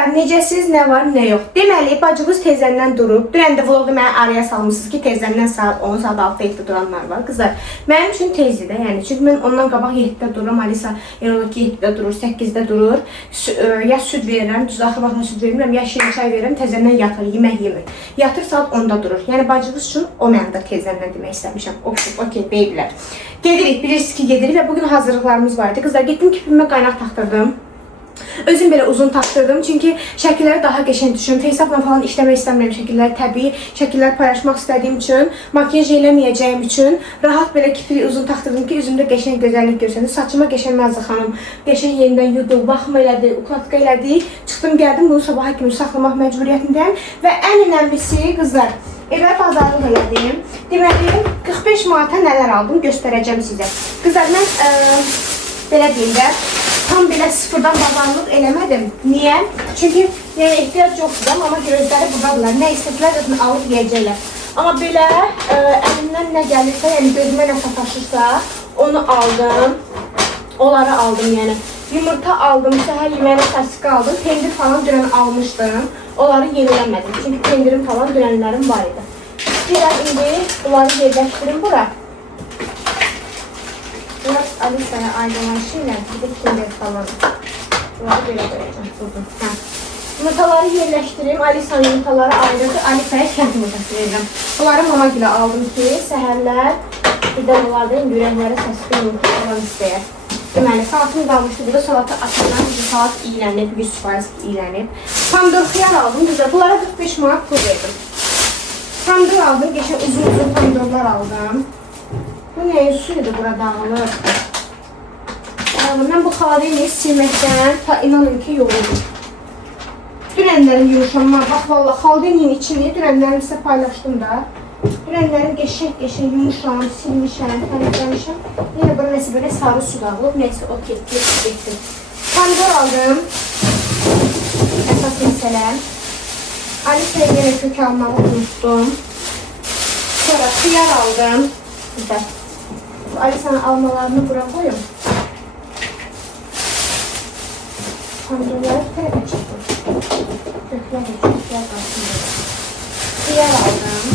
Qızlar, necəsiz, nə var, nə yox. Deməli, bacımız tezəndən durub. Dünən də vlogu mənə araya salmışsınız ki, tezəndən saat 10, saat 6-da duranlar var. Qızlar, mənim üçün tezdir də, yəni. Çünki mən ondan qabaq 7-də dururam. Alisa elə ki 7-də durur, 8-də durur. Ya süd verirəm, düz axır vaxtında süd vermirəm, ya şirin çay verirəm, tezəndən yatır, yemək yemir. Yatır saat 10-da durur. Yəni bacımız üçün o mənada tezəndən demək istəmişəm. Okey, beyiblər. Gedirik, bilirsiniz ki, gedirik və bugün hazırlıqlarımız vardı. Qızlar, getdim kipimə qaynaq taxtırdım. Özüm belə uzun taxtırdım, çünki şəkilləri daha qəşəng düşünürüm. Faceupla falan işləmək istəmirəm şəkilləri, təbii şəkillər paylaşmaq istədiyim üçün, makyaj eləməyəcəyim üçün rahat belə kipi uzun taxtırdım ki, üzümdə qəşəng gözəllik görsəniz. Saçıma qəşəng Məzə xanım, qəşəng yenidən yudu, baxım elədi, ukladka elədi. Çıxdım, gəldim, bunu sabaha kimi saxlamaq məcburiyyətindəyim və ən önəmlisi, qızlar, evə bazarlıq elədim. Deməli, 45 manata nələr aldım, göstərəcəm sizə. Qızlar, mən belə deyim də, tam belə sıfırdan bazarlıq eləmədim. Niyə? Çünki ehtiyac yoxdur, amma gözləri buradadırlar. Nə istədilər, özünü alıb yiyəcəklər. Amma belə əlimdən nə gəlirsə, yəni gözümə nə sataşırsa, onu aldım. Onları aldım, yəni. Yumurta aldım, səhər yeməyinə təsdiq aldım. Pendir falan dünən almışdım. Onları yeniləmədim. Çünki pendirim falan dünənlərim var idi. Biraz indi bunları yerləşdirim bura. Biraz Alisa'ya aydınlaşıyla bir de pendir falan. Bunları böyle koyacağım. Buldum. Yumurtaları yerləşdireyim. Alisa'nın yumurtaları ayrıdır. Alisa'ya kənd yumurtası verirəm. Bunları mama gilə aldım ki, səhərlər birdən onlarda ürəkləri səsli yumurta falan istəyər. Deməli, salatım qalmışdı. Burada salatı açılan salat iylənib, 100% iylənib. Pomidor xiyar aldım. Güzel. Bunlara 45 manat pul verdim. Pomidor aldım. Geçen uzun pomidorlar aldım. Bu neyin suyudur burada dağılır. Mən bu xalayını silməkdən inanın ki yoruldum. Dünənlərin yumuşanma, bax valla xaldinin içini dünənlərin sizə paylaşdım da. Dünənlərin qəşəng yumuşam, silmişəm, təmizləmişəm. Yine bura nəsə belə sarı su dağılıb. Neyse o getdi. Pomidor aldım. Əsas məsələ. Alisa'ya yenə kök almağı unuttum. Sonra xiyar aldım. Güzel. Alisa'nın almalarını bura koyun. Pomidorları tərəfə çıxdım. Köklər qalsın böyle. Xiyar aldım.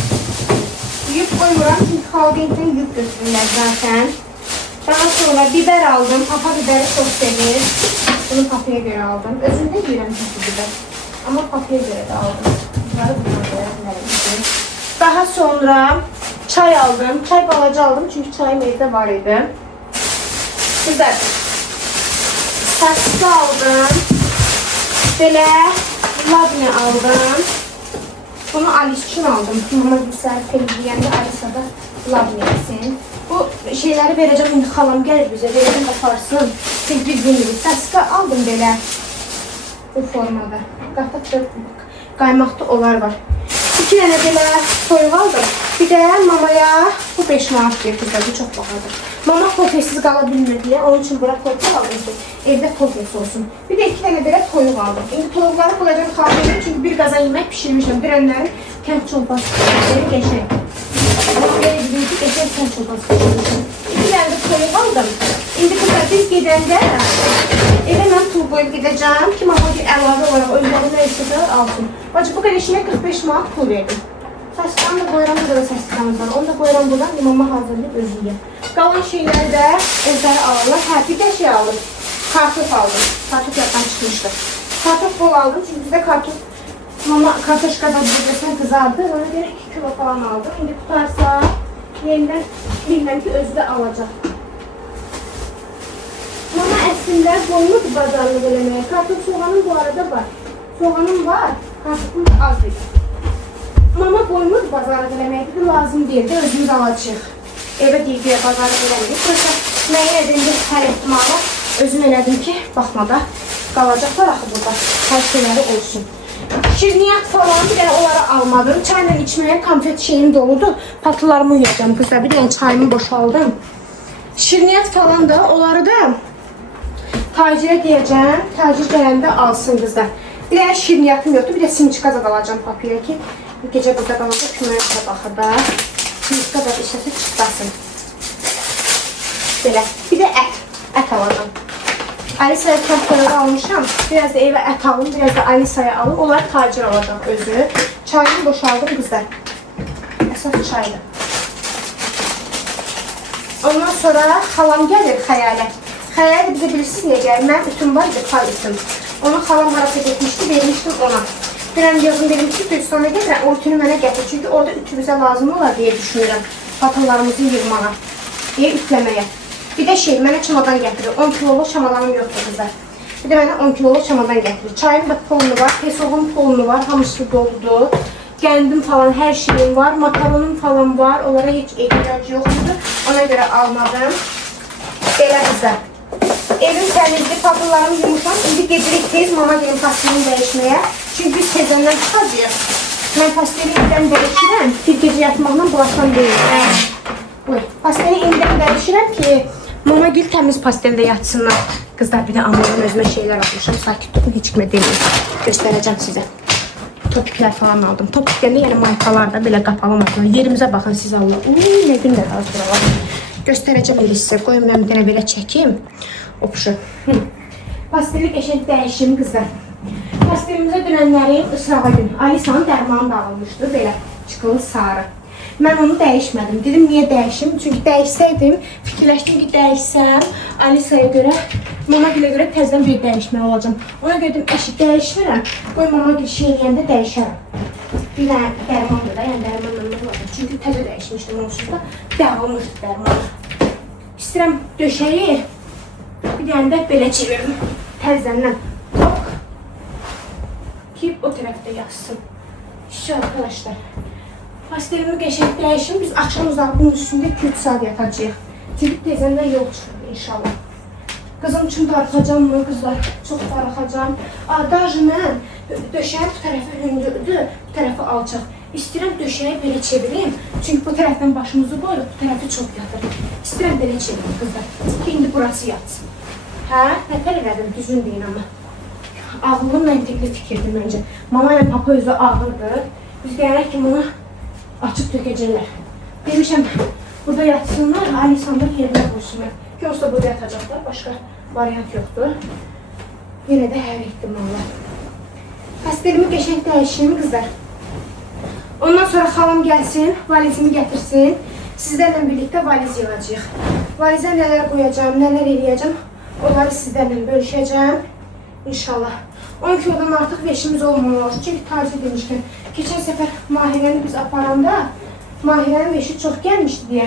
Yük koymuram çünki xalqiyətdən yük götürürlər zaten. Daha sonra biber aldım. Papa biberi çok sevir. Bunu papaya göre aldım. Özümdə yiyirəm papa biber. Ama papaya göre de aldım. Bunları buna göre. Daha sonra çay aldım. Çay balaca aldım çünkü çayım evde var idi. Güzel. Saksı aldım. Böyle labne aldım. Bunu Alice için aldım. Mama güzel temizleyende Alice'a da labne yesin. Bu şeyleri vereceğim. Şimdi halam gelir bize. Vereceğim yaparsın. Siz bildiğiniz saksı aldım böyle. Bu formada. Qaymaklı olar var. 2 tane belə toyuq aldım. Bir də mamaya bu 5 manat deyir kızlar, bu çox bahadır. Mama pofesiz qala bilmir deyə, onun üçün bura toyuq aldım ki, evdə pofesi olsun. Bir də 2 tane belə toyuq aldım. İndi toyuqları koyacağım xalqıyla, çünki bir qazan yemək pişirmişəm. Dünənlərin kənd çolbası pişirmişəm, qəşəng. Belə dedim ki, qəşəng kənd çolbası pişirmişəm. 2 tane də toyuq aldım. İndi kızlar biz gedəndə evə mən pul qoyub gedəcəm ki, mama bir əlavə olaraq özləri nə istədilər alsın. Bacı, bu qədəşinə 45 manat pul verdim. Saçlarını da qoyuram, burada da saçlarımız var. Onu da qoyuram buradan, mama hazırlayıb özü yiyəm. Qalan şeyləri də özləri alırlar. Hə, bir də şey aldım. Kartof aldım. Kartof yaddan çıxmışdı. Kartof bol aldım, çünki bizdə kartof mama kartoşkada büdrəsini qızardı. Ona görə 2 kilo falan aldım. İndi tutarsa yenidən bilməm ki, özü də alacaq. Mama əslində qoymur bazarlıq eləməyə. Kartof soğanım bu arada var. Soğanım var, kartofum da az idi. Mama qoymur bazarlıq eləməyə, dedi lazım deyil də özümüz alacaq. Evə deyil deyə bazarlıq eləmədik. Prosta nəyə edildi hər ehtimala özüm elədim ki, baxmada qalacaqlar axı burada. Hər şeyləri olsun. Şirniyyat falan bir dənə onları almadım. Çayla içməyə konfet şeyim doludur. Patlılarımı yiyəcəm qızlar. Bir dənə çayımı boşaldım. Şirniyyat falan da onları da tacirə deyəcəm. Tacir gələndə alsın qızlar. Bir dənə şirniyyatım yoxdur. Bir də simçika da alacağım papirə ki, gecə burada qalanda kümərə də baxır da. Simçika da işləsə çıxdasın. Belə. Bir də ət. Ət alacağım. Alisa'ya kaftaları almışam. Biraz da evə ət alım, biraz da Alisa'ya alım. Onlar tacir alacaq özü. Çayını boşaldım qızlar. Əsas çaydır. Ondan sonra xalam gəlir Xəyalə. Xəyalə bizə bilirsiniz nə gəlir? Mənim ütüm var, pal ütüm. Onu xalam harasa getmişdi, vermişdim ona. Dünən yazın dedim ki, Gürcistana getirəm, o ütünü mənə gətir. Çünki orada ütümüzə lazım olar deyə düşünürəm. Patınlarımızı yığmağa, deyə ütləməyə. Bir də mənə çamadan gətirir. 10 kiloluk çamadanım yoxdur qızlar. Bir də mənə 10 kiloluk çamadan gətirir. Çayın da polunu var, pesoğun polunu var, hamısı doludur. Gəndim falan, hər şeyim var, makaronum falan var. Onlara heç ehtiyac yoxdur. Ona görə almadım. Belə qızlar. Evin təmizli, patınlarımı yumuşam. İndi gedirik tez mama gelin pastelini dəyişməyə. Çünki biz tezəndən çıxacağıq. Mən pasteli indidən dəyişirəm. Bir gecə yatmaqla bulaşan deyil. Pasteli indidən dəyişirəm ki, mama gül təmiz pasteldə yatsınlar. Qızlar, bir də Amarın özümə şeylər almışam. Sakit tutun, heç kimə deməyim. Göstərəcəm sizə. Topiklər falan aldım. Topiklərdə yəni maykalar da belə qapalı maykalar. Yerimizə baxın siz Allah. Nə gün də az buralar. Göstərəcəm indi sizə. Qoyun mən bir dənə belə çəkim. Opşu. Pasteli qəşəng dəyişim qızlar. Pastelimizə dönənlərin ısrağa gün. Alisa'nın dərmanı da alınmışdı. Belə çıqılı sarı. Mən onu dəyişmədim. Dedim niyə dəyişim? Çünki dəyişsəydim, fikirləşdim ki dəyişsəm Alisa'ya görə, mama gilə görə təzdən bir dəyişmək olacam. Ona görə dedim əşi dəyişmirəm. Qoy mama gil şey eləyəndə dəyişərəm. Bir dənə dərmandır da, yəni dərman məmnun olacaq. Çünki təzə dəyişmişdim onsuz da dağılmışdı dərmanı. İstəyirəm döşəyi bir dənə də belə çevirim. Təzəndən tok ki o tərəfdə yazsın. İşte arkadaşlar. Pastelimi qəşəng dəyişim. Biz akşam uzaqlığının üstündə 2-3 saat yatacağıq. Çünki tezəndən yol çıxır inşallah. Qızım üçün darıxacam mı qızlar? Çox darıxacam. Даже mən döşəyi bu tərəfi hündürdür, bu tərəfi alçaq. İstəyirəm döşəyi belə çevireyim. Çünki bu tərəfdən başımızı qoyuruq, bu tərəfi çox yatır. İstəyirəm belə çevirim qızlar. Ki indi burası yatsın. Hə? Nətər elədim, düzün deyin amma. Ağıllı məntiqli fikirdir məncə. Mama ilə papa özü ağırdır. Biz deyərək ki bunu açıb tökəcəklər. Demişəm, burada yatsınlar, Alisa'nda yerinə qoysunlar. Ki, olsa burada yatacaqlar, başqa variant yoxdur. Yenə də hər ehtimallar. Pastelimi qəşəng dəyişim, qızlar. Ondan sonra xalam gəlsin, valizimi gətirsin. Sizlərlə birlikdə valiz yığacaq. Valizə nələr qoyacağım, nələr eləyəcəm, onları sizlərlə bölüşəcəm. İnşallah. 10 kilodan artıq veşimiz olmuyor. Çünki tacir demişkən, keçən səfər Mahirəni biz aparanda, Mahirənin veşi çox gəlmişdi deyə,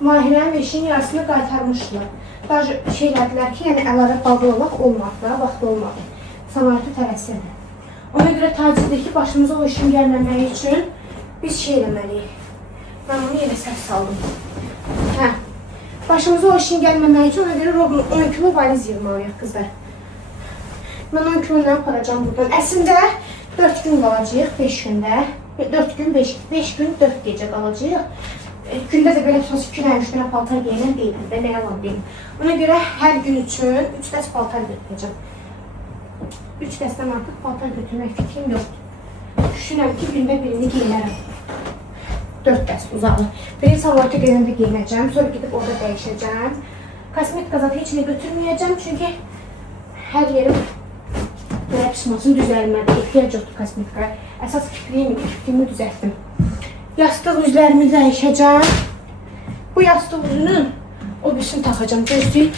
Mahirənin veşinin yarısını qaytarmışdılar. Daha şeylədilər ki, yəni əlavə bağlı olmaq olmadı, vaxt olmadı. Samartı tələsədi. Ona görə tacirdir ki, başımıza o işin gəlməməyi üçün biz şey eləməliyik. Mən onu yenə səhv saldım. Hə. Başımıza o işin gəlməməyi üçün ona görə Robin 10 kilo valiz yığmalıyıq qızlar. Mən 10 kilo nə aparacam buradan? Əslində 4 gün qalacaq, 5 gündə. 4 gün, 5 gün, 4 gecə qalacaq. Gündə də belə tutası 2 dənə, 3 dənə paltar geyinən deyildir də, nə yalan deyim. Ona görə hər gün üçün 3 dəst paltar götürəcəm. 3 dəstdən artıq paltar götürmək fikrim yoxdur. Düşünürəm ki, gündə birini geyinərəm. 4 dəst uzağı. Birinci salonda gedəndə geyinəcəm, sonra gedib orada dəyişəcəm. Kosmetika zaten heç nə götürməyəcəm, çünki hər yerim belə pişmasın düzəlmədi, ehtiyac yoxdur kosmetikaya. Əsas fikrimi düzəltdim. Yastıq üzlərimi dəyişəcəm. Bu yastıq üzünün o birisini taxacam, gözlüyün.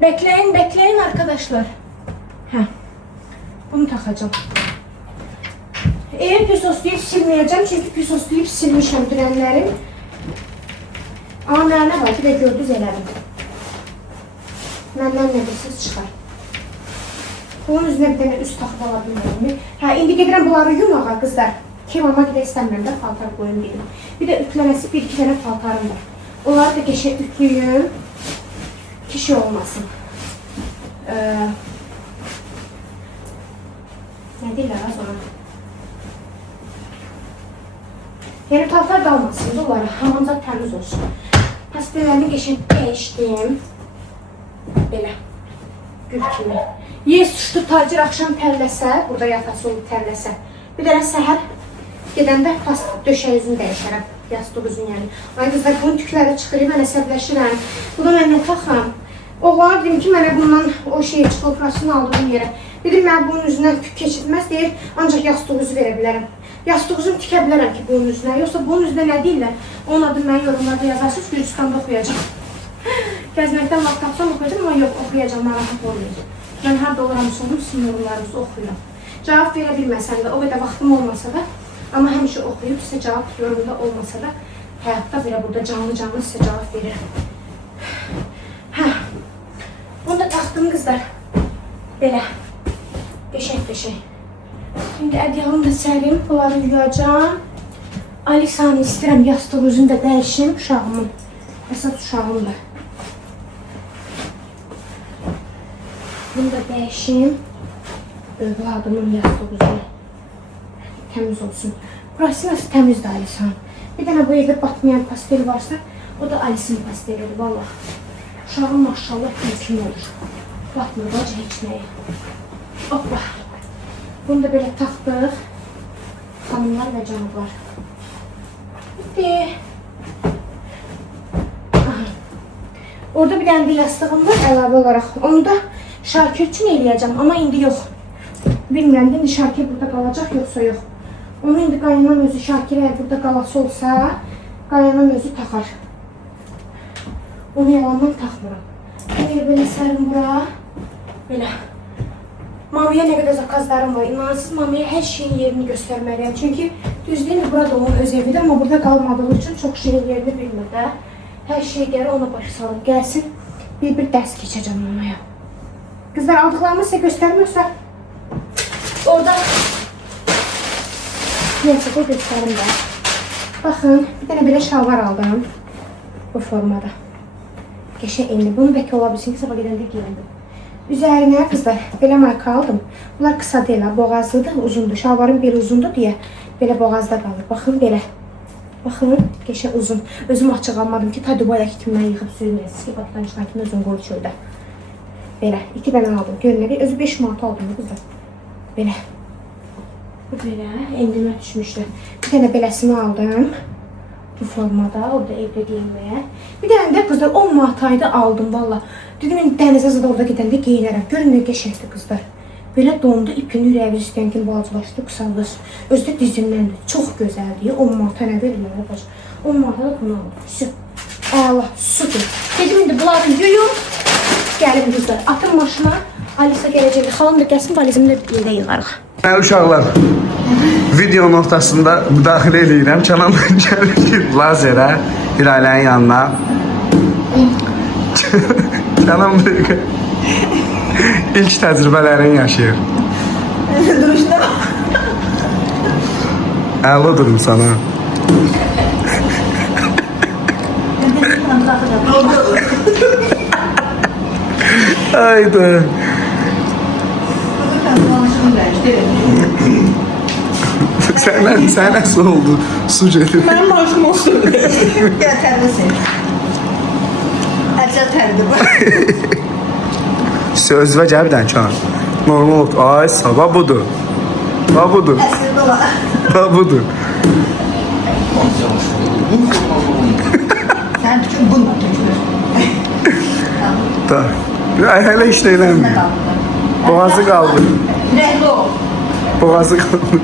Bekləyin, bekləyin arkadaşlar. Hə, bunu taxacam. Evi pisoslayıb silməyəcəm, çünki pisoslayıb silmişəm dünənlərim. Amma mənə var, bir də gördünüz elərim. Məndən nə bilsiz çıxar. Bunun üzünə bir dənə üst taxıb ala bilməyimi. Hə, indi gedirəm bunları yumağa qızlar. Ki, mama gidə istəmirəm də paltar qoyun bilim. Bir də ütləməsi 1-2 dənə paltarım var. Onları da qəşəng ütlüyüm. Ki, şey olmasın. Nə deyirlər az ona? Yəni, paltar qalmasın, onları hamamca təmiz olsun. Pastellərini qəşəng dəyişdim. Belə. Gül kimi. Yes, düşdü tacir axşam tərləsə, burada yatası olub tərləsə. Bir dənə səhər gedəndə döşək üzünü dəyişərəm. Yastıq üzünü yəni. Ay qızlar, bunun tükləri çıxırıb, mən əsəbləşirəm. Bunu mən nə taxam? Oğlana dedim ki, mənə bundan o şeyi çıxılprasını aldığım yerə. Dedim, mən bunun üzündən tük keçirməz deyir, ancaq yastığı üzü verə bilərəm. Yastığı üzümü tikə bilərəm ki, bunun üzünə. Yoxsa bunun üzünə nə deyirlər? Onun adını mən yorumlarda yazarsınız, Gürcüstanda oxuyacaq. Gəzməkdən vaxt tapsam oxuyacam, amma yox, oxuyacam, narahat olmayacaq. Mən harada olaramsa olum, sizin yorumlarınızı oxuyuram. Cavab verə bilməsəm də, o qədər vaxtım olmasa da, amma həmişə oxuyub, sizə cavab yorumda olmasa da, həyatda belə burada canlı-canlı sizə cavab verirəm. Hə, bunu da taxdım qızlar. Belə, beşək. Şimdi ədyalımı da sərim, bunları yuyacam. Alisanı istəyirəm, yastığı üzünü də dəyişim, uşağımın. Əsas uşağım da. Bunu da dəyişim. Övladımın yastığı üzünü. Təmiz olsun. Burası nasıl təmizdir Alisan. Bir dənə bu evdə batmayan pastel varsa, o da Alisin pastelidir, valla. Uşağım maşallah mümkün olur. Batmır, bacı heç nəyə. Hoppa. Bunu da belə taxdıq. Xanımlar və canlılar. Bitti. Orada bir dənə də yastığım var əlavə olaraq. Onu da Şakir üçün eləyəcəm, amma indi yox. Bilmirəm, indi Şakir burada qalacaq, yoxsa yox. Onu indi qaynanam özü, Şakir əgər burada qalası olsa, qaynanam özü taxar. Onu yalandan taxmıram. Belə sərim bura. Belə. Mamiyə nə qədər zakazlarım var. İnansız Mamiyə hər şeyin yerini göstərməliyəm. Çünki düz deyil mi, burada onun öz evidir, amma burada qalmadığı üçün çox şeyin yerini bilmir də. Hər şey gəlir ona başı salır. Gəlsin, bir dərs keçəcəm Mamaya. Qızlar, aldıqlarımı sizə göstərmirsə, orada neysə, bu göstərim də. Baxın, bir dənə belə şalvar aldım. Bu formada. Qəşəng indi. Bunu bəlkə ola bilsin ki, sabah gedəndə giyindim. Üzərinə qızlar, belə marka aldım. Bunlar qısa deyil, boğazlıdır, uzundur. Şalvarım bir uzundur deyə belə boğazda qalır. Baxın, belə. Baxın, qəşəng uzun. Özüm açıq almadım ki, ta Dubaya kitimdən yıxıb sürünəsiz ki, batdan çıxan kimi özüm qoy çöldə. Belə, 2 dənə aldım. Görünəli, özü 5 manat aldım qızlar. Belə. Bu belə, endimə düşmüşdür. Bir dənə beləsini aldım. Bu formada, orada evdə geyinməyə. Bir dənə də qızlar 10 manat ayda aldım valla. Dedim, dənizə zada orada gedəndə geyinərəm. Görün nə qəşəngdir qızlar. Belə dondu, ipini ürəyimiz istəyən kimi balacalaşdı, qısaldır. Özü də dizimləndir. Çox gözəldir. 10 manata nə verirlər? 10 manata da bunu aldım. Su. Əla, sudur. Dedim, indi bunları yuyum. Gəlim qızlar. Atım maşına. Alisa gələcəkdir. Xalam da gəlsin, valizimlə yerə yığarıq. Uşaqlar, video noktasında müdaxilə eləyirəm. Kənan gəlir lazerə, Hiralənin yanına. Kənan dəqiqə ilk təcrübələrini yaşayır. Duruşda. Əla durum sana. Haydi. Sen nasıl oldu? Su getir. Benim maaşım olsun. Gel terbisin. Erçel terbi. Söz ve cebden çağır. Normal oldu. Ay sabah budur. Sabah budur. Esir dola. Sabah budur. Sen küçük bunu tükür. Da. Ay hele işte eğlenmiyor. Boğazı kaldı. Rehli ol. Boğazı kaldı.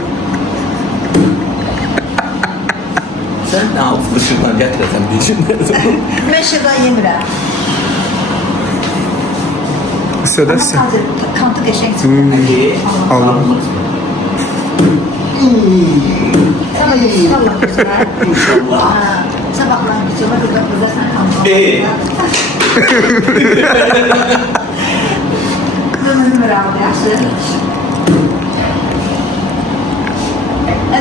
Sen ne yaptın şuradan getiresen diyeceğim. Ben şırdan yemirəm. Södersin. Kantı geçen Aldım. Sabah yesin Allah kızına. İnşallah. Sabahlar kızına kızlar sen kantı. Ömrüm var abi yaxşı.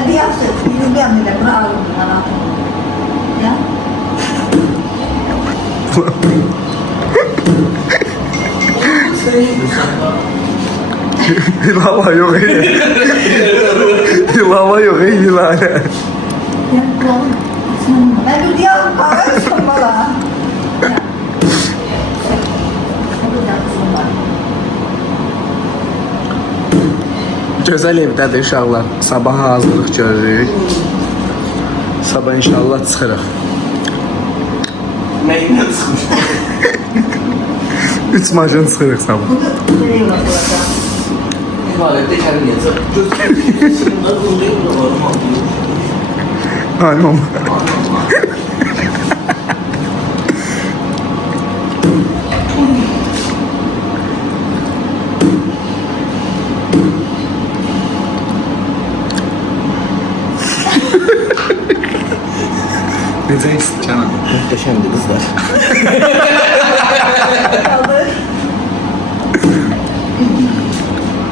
Bir yaxşı. Bizim bir yanıyla bunu aldım. Ya. Hilala yok iyi. Hilala yok iyi hilala. Ben bir diyorum para sormalı. Gözəl evdədir uşaqlar. Sabah hazırlıq görürük. Sabah inşallah çıxırıq. Neyine sıkmış? 3 maşın çıxırıq sabah. Nereye ulaşılacak? İbarətdə kəlim necə? Gözlər qullayıb da var. Aynen. Necə ist canım? Muhteşemdi kızlar.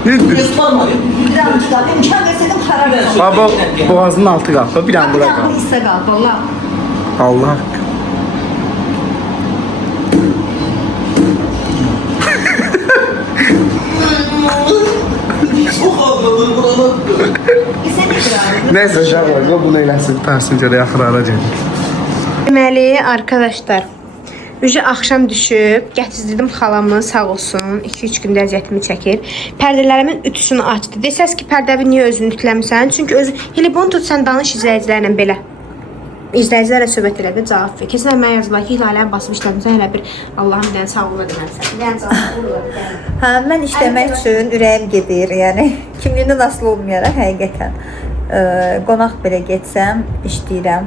Tutarma. Bir an tutar. İmkan verseydim karar verdim. Baba boğazının altı qalxdı. Bir an Bir bura an qaldı. hisse kaldı valla. Allah haqqı. Çok ağladım buralar. Sen ne karar Neyse uşaqlar, bu bunu eləsin. Tərsincə də axırara gedir. Deməli, arkadaşlar, Ücə axşam düşüb, gətizdirdim xalamı, sağ olsun, 2-3 gündə əziyyətimi çəkir. Pərdələrimin ütüsünü açdı. Desəz ki, pərdəvi niyə özünü ütüləmirsən? Çünki özü, Hilibon tut, sən danış izləyicilərlə belə. İzləyicilərlə söhbət elədi, cavab ver. Kesin mənə yazdılar ki, Hilaləni basıb işləmirsən, elə bir Allahım bir dənə sağlığı deməlisən. Bir dənə sağlığı Hə, mən işləmək üçün ürəyim gedir, yəni kimliyindən asılı olmayaraq həqiqətən. Qonaq belə getsəm, işləyirəm.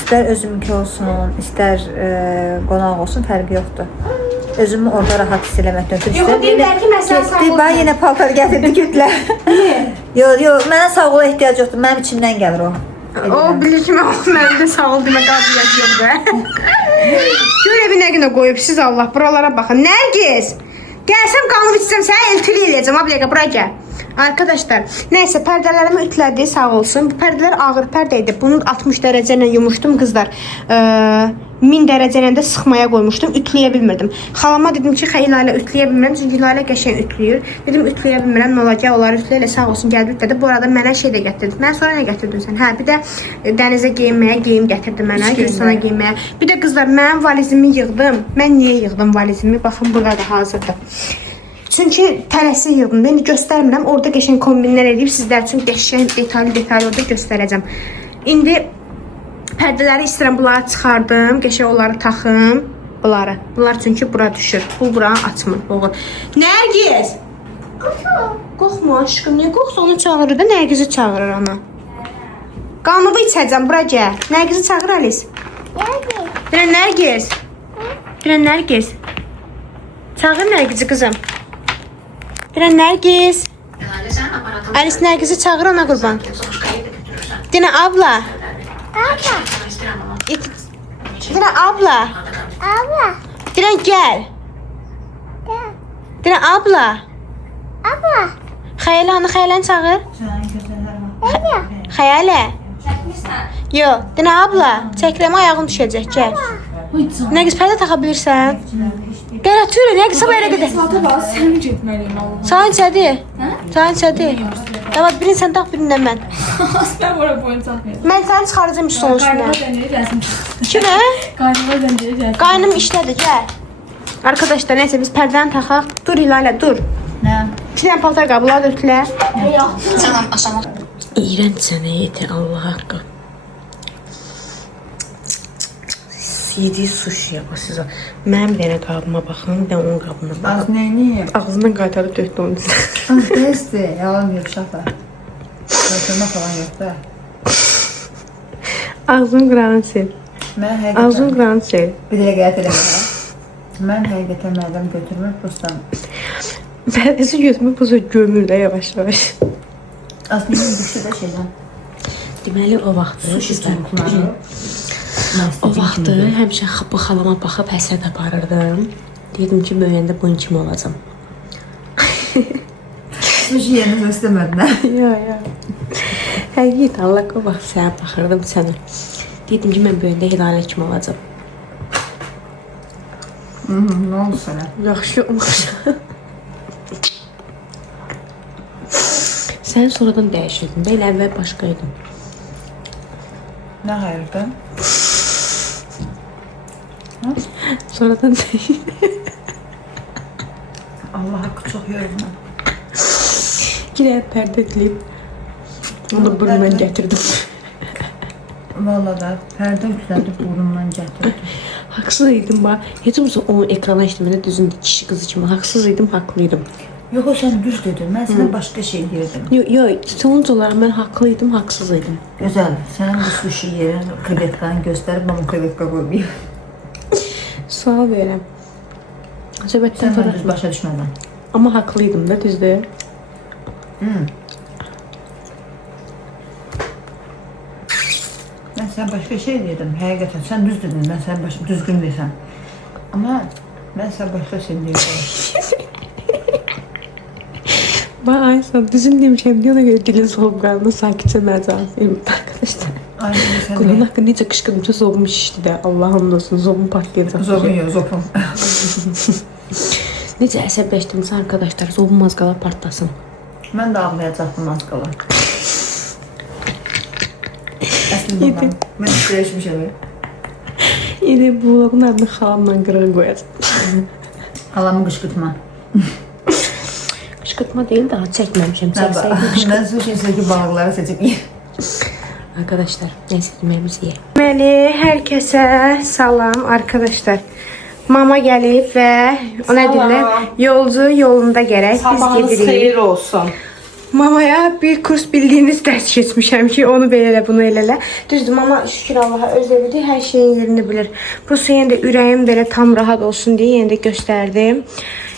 İstər özümki olsun, istər qonaq olsun, fərqi yoxdur. Özümü orada rahat hiss eləməkdən ötürü Yox, deyirlər ki, mən sən sağ getdi, bax yenə paltar gətirdi kütlə. Yox, mənə sağlığa ehtiyac yoxdur, mənim içimdən gəlir o. O bilir ki, mənim də sağ ol demə qabiliyyət yoxdur. Gör evi nə günə qoyub, siz Allah, buralara baxın. Nərgiz, gəlsəm qanıb içsəm, səni eltili eləyəcəm, abiləqə, bura gəl. Arkadaşlar, nəysə pərdələrimi ütlədi, sağ olsun. Bu pərdələr ağır pərdə idi. Bunu 60 dərəcə ilə yumuşdum qızlar. 1000 dərəcə ilə də sıxmaya qoymuşdum. Ütləyə bilmirdim. Xalama dedim ki, Hilalə ütləyə bilmirəm. Çünki Hilalə qəşəng ütləyir. Dedim ütləyə bilmirəm, nə olacaq? Onları ütləyə sağ olsun gəldi ütlədi. Bu arada mənə şey də gətirdi. Mən sonra nə gətirdin sən? Hə, bir də dənizə geyinməyə geyim gətirdi mənə, Gülsana geyinməyə. Bir də qızlar, mənim valizimi yığdım. Mən niyə yığdım valizimi? Baxın, burada hazırdır. Çünki tələsi yığdım. İndi göstərmirəm. Orada qəşəng kombinlər edib sizlər üçün qəşəng detallı orada göstərəcəm. İndi pərdələri istəyirəm bunları çıxardım. Qəşəng onları taxım. Bunlar çünki bura düşür. Bu buranı açmır. Oğul. Nərgiz! Qorxma aşkım. Niyə qorxsa onu çağırır da Nərgizi çağırır ana. Qanımı içəcəm. Bura gəl. Nərgizi çağır Alice. Deyirəm Nərgiz. Deyirəm Nərgiz. Çağır Nərgizi qızım. Deyirəm Nərgiz. Alice Nərgizi çağır ona qurban. Deyirəm abla. Deyirəm abla. Deyirəm gəl. Deyirəm abla. Xəyəlanı xəyələni çağır. Xəyalə. Yox, deyirəm abla. Çəkirəm ayağın düşəcək, gəl. Nərgiz pərdə taxa bilirsən? Gəl atıyor, Nərgiz sabah yerə qədər. Saata bas, sən mi getməliyim Allah? Sağın içədi. Sağın içədi. Tamam, birini sən tax, birini də mən. Mən ora boyun tapmayacağım. Mən səni çıxaracağım üstün üstünə. Qaynıma zənciri gəlsin. Kimə? Qaynıma zənciri gəlsin. Qaynım işlədi, gəl. Arkadaşlar, neyse biz pərdəni taxaq. Dur Hilalə, dur. Nə? 2 dənə paltar qabılar da ütülə. İğrənc sənə yeti, Allah haqqı. Yediği suşiyə bax sizə. Mənim bir dənə qabıma baxın, bir dənə onun qabına Az baxın. neyini? Ağzından qaytarıb döktü onu bizə. Az dəsti, yalan yox uşaqlar. Qaytarma falan yox da. Ağzını qırağını sil. Mən Ağzını həqiqətən qırağını sil. bir dəqiqə qəyət eləmirəm. Mən həqiqətən mədəm götürmür, bustam. Pərdəsi gözümü buza gömür də yavaş yavaş. Aslında düşdü də şeydən. Deməli o vaxtı Çubukları. O vaxtı həmişə bu xalama baxıb həsrət aparırdım. Dedim ki, böyüyəndə bunun kimi olacam. Sushi yerinə istəmədin, hə? Ya. Həqiqət Allah o vaxt sənə baxırdım sənə. Dedim ki, mən böyüyəndə Hilalə kimi olacam. Nə oldu sənə? Yaxşı olmuşam. Sən sonradan dəyişirdin. Mən əvvəl başqaydım. Nə hayırdan? Sonradan dəyişirdin. Allah haqqı çox yorulma. Yine pərdə dilib. Onu burnundan gətirdim. Valla da pərdə üstlədi burnumdan gətirdi. Haksız idim bak. Heç olmasa onu ekrana işləmədə düzündü kişi qızı kimi. Haksız idim, haklıydım. Yox, o sən düz dedin. Mən sənə başqa şey deyirdim. Yo, sonuç olaraq mən haklıydım, haksız idim. Gözəl. Sənin bu sushi yerin krevetkanı göstərib mən krevetka qoymayım. Sual verirəm. Söhbətdən Sən sonra... mən düz başa düşmədən. Amma haklıydım da, düzdür. Mən sənə başqa şey deyirdim. Həqiqətən sən düz dedin. Mən sənə düzgün desəm. Amma mən sənə başqa şey deyirdim. Bak Ayşe, düzün demişəm diye ona göre dilin soğuk qaldı. Sakitçe mən cavab verim arkadaşlar. Aynen sən Qulağın haqqı necə qışqırmışsa zobum şişdi də. Allah'ım olsun, zobum patlayacaq. Zobun yox, zopum. Necə əsəbləşdiniz arkadaşlar, zobum az qala partlasın. Mən də ağlayacaqdım az qala. Əslində mən istəyişmişəm. Yine bu vlogun adını xalamla qırığın qoyacaq. Halamı qışqırtma. Qışqırtma deyil, daha çəkməmişəm. Mən sushi'deki balıqları seçib yiyəm. Arkadaşlar, neyse yemeğimizi yiyelim. Deməli, hər kəsə salam arkadaşlar. Mama gəlib və ona deyirlər, yolcu yolunda gərək biz Sabahınız gedirik. xeyir olsun. Mamaya bir kurs bildiyiniz dərs keçmişəm ki, onu belə bunu elələ. Düzdür, mama şükür Allaha öz evidir, hər şeyin yerini bilir. Bu yenə də ürəyim belə tam rahat olsun deyə yenə də göstərdim.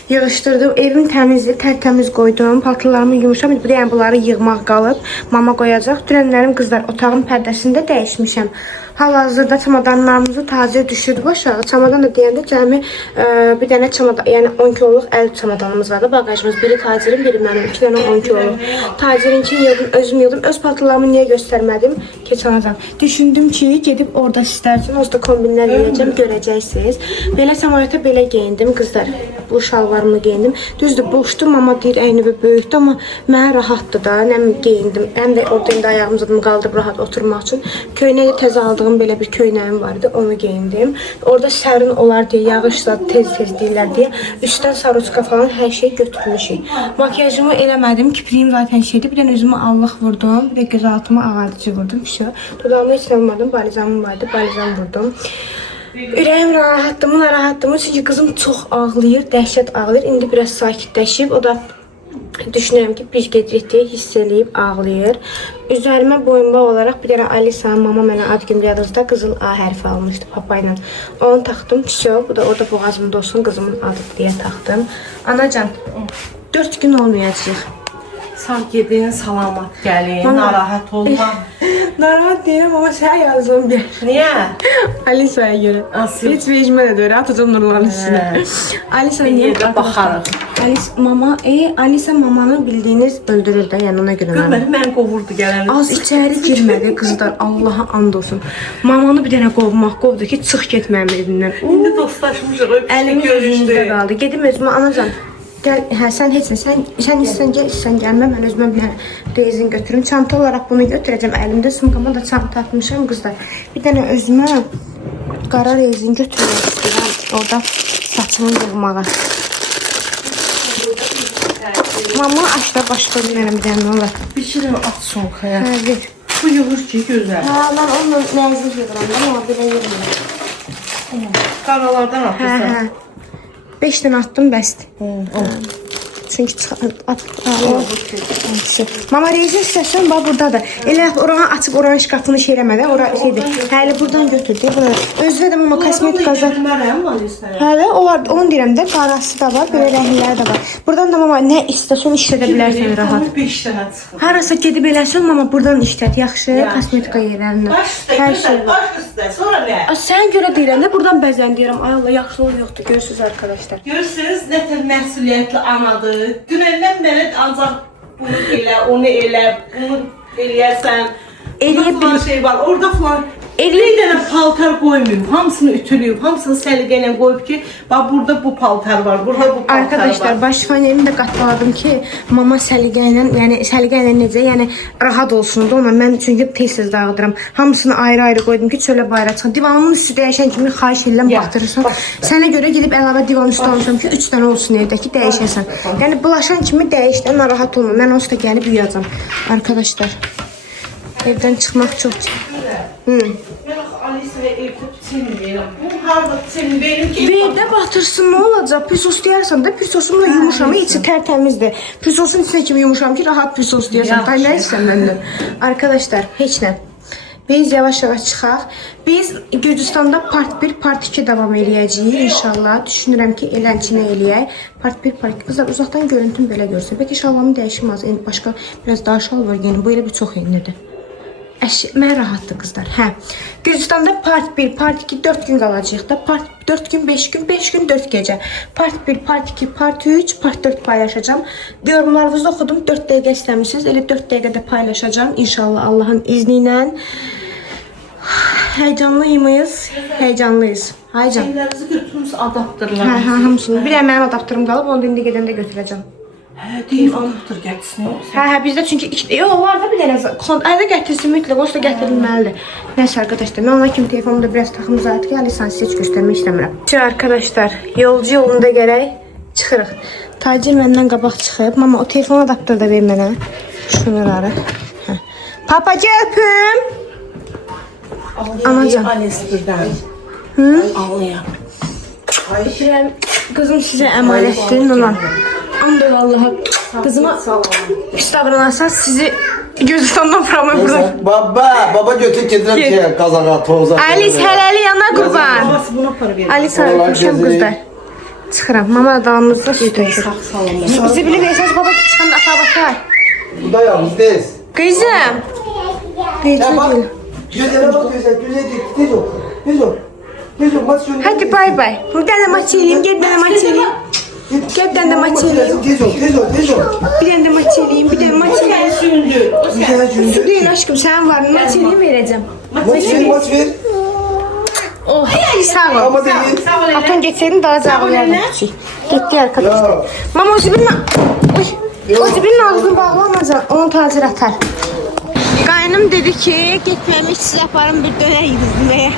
Yığışdırdım, evim təmizdir, tərtəmiz qoydum, paltarlarımı yumuşam, bir yəni bunları yığmaq qalıb, mama qoyacaq. Dünənlərim qızlar otağın pərdəsində dəyişmişəm. Hal-hazırda çamadanlarımızı tazə düşürdü aşağı. Çamadan da deyəndə cəmi bir dənə çamadan, yəni 10 kiloluq 50 çamadanımız var da bagajımız. Biri tacirin, biri mənim, 2 dənə 10 kiloluq. Tacirinkini yığdım, özüm yığdım. Öz paltarlarımı niyə göstərmədim? Keçənəcəm. Düşündüm ki, gedib orada istərdim, orada kombinlər yiyəcəm, görəcəksiniz. Belə samolyota belə geyindim qızlar. Bu şalvarımı geyindim. Düzdür, boşdur, mama deyir, əynivi böyükdür, amma mənə rahatdır da, nə geyindim. Həm də orada indi ayağımı qaldırıb rahat oturmaq üçün. Köynəyi təzə aldığım belə bir köynəyim vardı, onu geyindim. Orada sərin olar deyə, yağışla tez-tez deyirlər deyə üstdən saroçka falan hər şey götürmüşük. Makyajımı eləmədim, kipriyim zaten şeydi. Bir dənə üzümə allıq vurdum, bir də göz altıma ağardıcı vurdum. Dodağımı heç almadım, balizamım vardı, balizam vurdum. Ürəyim rahatdır, narahatdır. Çünki qızım çox ağlayır, dəhşət ağlayır. İndi biraz sakitləşib, o da düşünürəm ki, bir gecikdiyi hiss eləyib ağlayır. Üzərimə boyunbağı olaraq bir dənə Alisa, mama mənə ad günü yadınızda qızıl A hərfi almışdı papayla. Onu taxdım, bu da orada boğazımda olsun, qızımın adı deyə taxdım. Anacan, 4 gün olmayacaq. Sağ gedin, salamat gəlin, Mama. narahat olma. Narahat deyirəm, amma sənə yazdım bir. Niyə? Alisa'ya görə. Asıl. Heç vecmə də deyir, atacağım nurların üstünə. Alisa Bir niyə yerdə baxarıq. Alisa mamanı bildiyiniz öldürür də, yəni ona görə. Görmədi, mən qovurdu gələni. Az içəri girmədi qızlar, Allaha and olsun. Mamanı bir dənə qovdu ki, çıx get mənim evimdən. İndi dostlaşmışıq, öpüşdük, Əlimiz özümüzdə görüşdük. qaldı. Gedim özümə, anacan. Gəl, sən heç nə, sən istsən gəl, istsən gəlmə, mən özümə bir dənə rezin götürüm. Çanta olaraq bunu götürəcəm əlimdə, sumkama da çanta atmışam qızlar. Bir dənə özümə qara rezin götürmək istəyirəm, orada saçımı yığmağa. Mama aşda başqa mənə bir dənə olar. Bir şeydən at sonkaya. Hə, ver. Bu yığır ki, gözəl. Hə, mən onunla nəzik yığıram da, amma belə yığmıram. Qaralardan Hə, atırsan. hə. 5 dənə attım, bəsdir. Çünki Mama rezin istəsən, bax buradadır. Elə oranı açıb oranın şkafını şey eləmədən, ora şeydir. Hələ buradan götürdü. Özdə də mama kosmetik azad. Bilmərəm, Alisa. Hələ o var, onu deyirəm də, qarası da var, belə rəngləri də var. Buradan da mama nə istəsən işlədə bilərsən rahat. 5 dənə çıxır. Harasa gedib eləsən, mama buradan işlət, yaxşı, kosmetika yerlərindən. Baş üstə, Hər şey gözəl, var. baş üstə, sonra nə? Sən görə deyirəm də, buradan bəzən deyirəm, ay Allah, yaxşılıq yoxdur, görürsünüz arkadaşlar. Görürsünüz, nə tər məsuliyyətli anadır. Dünəndən mənə ancaq bunu elə, onu elə, bunu eləyərsən. Eləyə Burada falan şey var, orada falan. Bir dənə paltar qoymayıb, hamısını ütülüyüb, hamısını səliqə ilə qoyub ki, bax burada bu paltar var, burada bu paltar Arkadaşlar, var. baş fanelimi də qatladım ki, mama səliqə ilə, yəni səliqə ilə necə, yəni rahat olsun da ona. Mən çünki tez-tez dağıdıram. Hamısını ayrı-ayrı qoydum ki, çölə bayıra çıxın. Divanımın üstü dəyişən kimi xahiş edirəm baxdırırsan. Sənə görə gedib əlavə divan üstü almışam ki, 3 dənə olsun evdəki dəyişəsən. Yəni bulaşan kimi dəyiş də, narahat olma. Mən onsuz da gəlib yuyacam. Arkadaşlar, evdən çıxmaq çox. Mən axı Alisa'ya evdə çilməyirəm. Bu Harvard senin benimki. Verdə batırsın, nə olacaq? Pirsos deyərsən də pirsosumla yumuşam, içi tərtəmizdir. Pirsosun içinə kimi yumuşam ki, rahat pirsos deyərsən. Tay nə istəyirsən məndən? Arkadaşlar, heç nə. Biz yavaş-yavaş çıxaq. Biz Gürcüstanda part 1, part 2 davam eləyəcəyik inşallah. Düşünürəm ki, elənçinə eləyək. Part 1, part 2. Qızlar, uzaqdan görüntüm belə görsə. Bəlkə şalvarımı dəyişim az. Başqa biraz daha şal var yeni. Bu elə bir çox yenidir. Mən rahatdır qızlar. Hə. Gürcüstanda part 1, part 2 4 gün qalacağıq da. Part 4 gün, 5 gün, 5 gün 4 gecə. Part 1, part 2, part 3, part 4 paylaşacağım. Yorumlarınızı oxudum. 4 dəqiqə istəmişsiniz. Elə 4 dəqiqədə paylaşacağım inşallah Allahın izni ilə. Heyecanlıyız. Heyecanlıyız. Haycan. Şeylərinizi götürmüş adaptırlar. Hə, hamısını. Bir də mənim adaptırım qalıb, onu da indi gedəndə götürəcəm. Hə, deyim adaptır gətirsin. Hə, bizdə çünki var da bir dənə ayda gətirsin mütləq, olsa gətirilməlidir. Nəysə arkadaşlar, mən ona kimi telefonumda biraz taxım zat ki, Alisan sizə heç göstərmək istəmirəm. Şimdi arkadaşlar, yolcu yolunda gələk, çıxırıq. Tacir məndən qabaq çıxıb, mama o telefon adaptırı da ver mənə. Şunları. Hə. Papa gəl öpüm. Anacan. Ales birdən. Ağlayam. Deyirəm, qızım sizə əmanətdir, Numan. Ancaq Allah'a kızıma pis davranarsanız sizi Gürcistan'dan fırlamayı burada. Baba götür getirəm şey qazağa, toza. Alice helali yana qurban. Babası buna para verir. Alice harikmişəm qızlar. Çıxıram. Mama dalımızda süt tökür. Sağ Bizi bile verseniz baba çıxanda afa bakar. Bu da yalnız. Kızım. Ya bak. Gözlerine bak gözler tez ol. Tez ol maç yönü. Hadi bay bay. Bir tane maç eləyim, gel bir tane maç eləyim. Gel bir tane maç eləyim. Tez ol. Bir tane maç eləyim, bir tane maç eləyim. sündü. Bir tane cümle. Su değil aşkım, sen var. Maç eləyim vereceğim. Maç ver. Oh, sağ ol. Ama değil. Atan geçseydin daha zağlayardım. Gitti arkadaşlar. Ya. Mama o zibinin... Uy. O zibinin ağzını bağlamazsan onu tacir atar. Qaynım dedi ki, getməmiş siz yaparım bir dönər yedizməyə.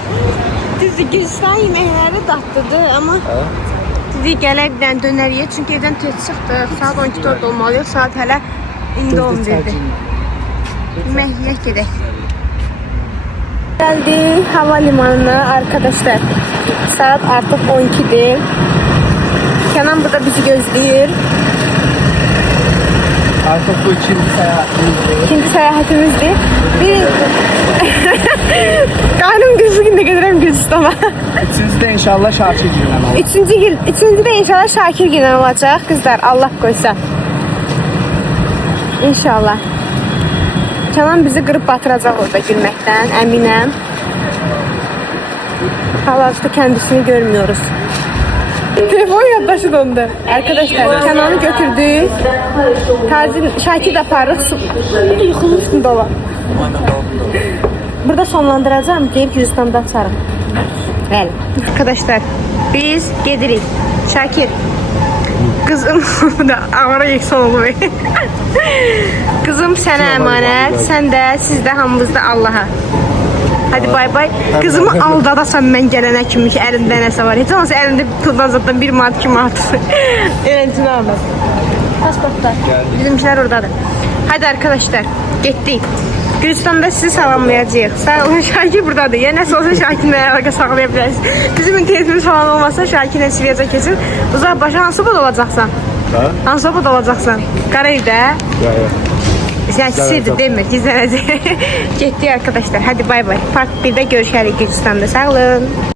Düzdür, Gürcistan yeməkləri dadlıdır, amma dedi gələ bir dənə dönər ye. Çünki evdən tez çıxdı, saat 12-4 olmalıyıq, saat hələ indi 11-dir. Yemək yeyək gedək. Geldik havalimanına arkadaşlar. Saat artık 12'dir. Kenan burada bizi gözlüyor. Artık bu ikinci seyahatimizdir. İkinci seyahatimizdir. Bir... Karnım gözlüğünde gelirim Gürcistan'a. Üçüncü de inşallah Şakir günü. Üçüncü de inşallah Şakir günü olacak kızlar. Allah koysa. İnşallah. Kenan bizi qırıb batıracaq orada gülməkdən, əminəm. Hal-hazırda kendisini görmüyoruz. Telefon yaddaşı dondu. Arkadaşlar Kenan'ı götürdük. Şakir de aparırıq. Yuxunun üstündə olan. Burada sonlandıracağım. Gelip Gürcistan'da açarım. Bəli. Arkadaşlar biz gedirik. Şakir. Kızım da avara yeksan olur. Kızım sənə əmanət, sən də, siz də hamımız da Allaha. Hadi bay bay. Kızımı aldadasan mən gələnə kimi ki əlində nəsə var. Heç olmasa əlində puldan zaten 1 manat 2 manat. Eğlencini almaz. Pasportlar. Bizimkiler oradadır. Hadi arkadaşlar getdik. Gürcistan'da sizi salamlayacağıq. Sağ olun, Şakir buradadır. Yəni nəsə olsa Şakirlə əlaqə saxlaya bilərsiniz. Bizim internetimiz falan olmasa Şakirlə siləcək kesin. Uzaq başa hansı bod olacaqsan? Ha? Hansı bod olacaqsan? Qarayevdə. Sen sirdir demir, gizlənəcək. Getdik arkadaşlar. Hadi bay bay. Part 1'də görüşərik Gürcistan'da. Sağ olun.